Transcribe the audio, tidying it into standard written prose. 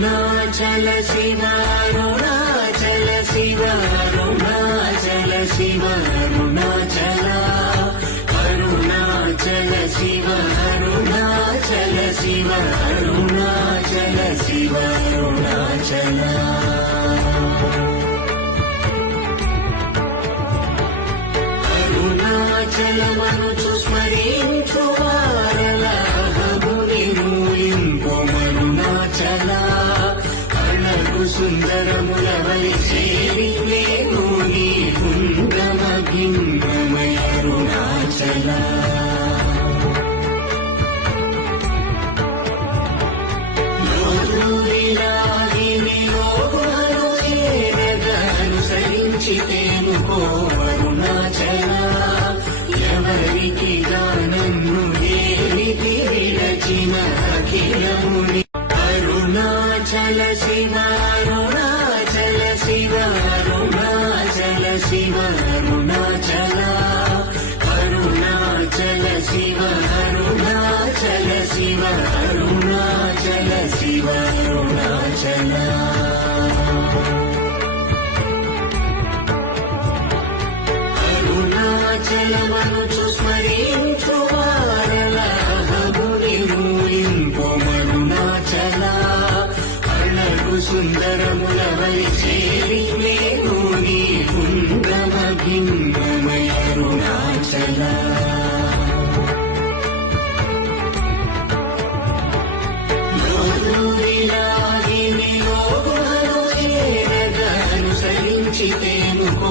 అరుణాచల శివ అరుణాచల శివ అరుణాచల శివ అరుణాచల అరుణాచల శివ అరుణాచల శివ అరుణాచల శివ అరుణాచల అరుణాచలమనుచు స్మరించు వారల అహముని మూలింపమరుణాచల అణగు సుందరములవలి చేరి నేను నీ కుంగమ భిన్నమయ అరుణాచల అనుసరించితేనుకో అరుణాచల ఎవరికి గానన్ను దేనికి విరచిన అఖిలముని అరుణాచల శివ అరుణాచల శివ అరుణాచల శివ అరుణాచల అరుణాచల శివ అరుణాచల శివ అరుణాచల శివ అరుణాచల అరుణాచలమనుచు స్మరించు వారల అహముని మూలింపమరుణాచల అణగు సుందరములవలి చేరి నేను నీ కుంగమ భిన్నమయ అరుణాచల అనుసరించితేనుకో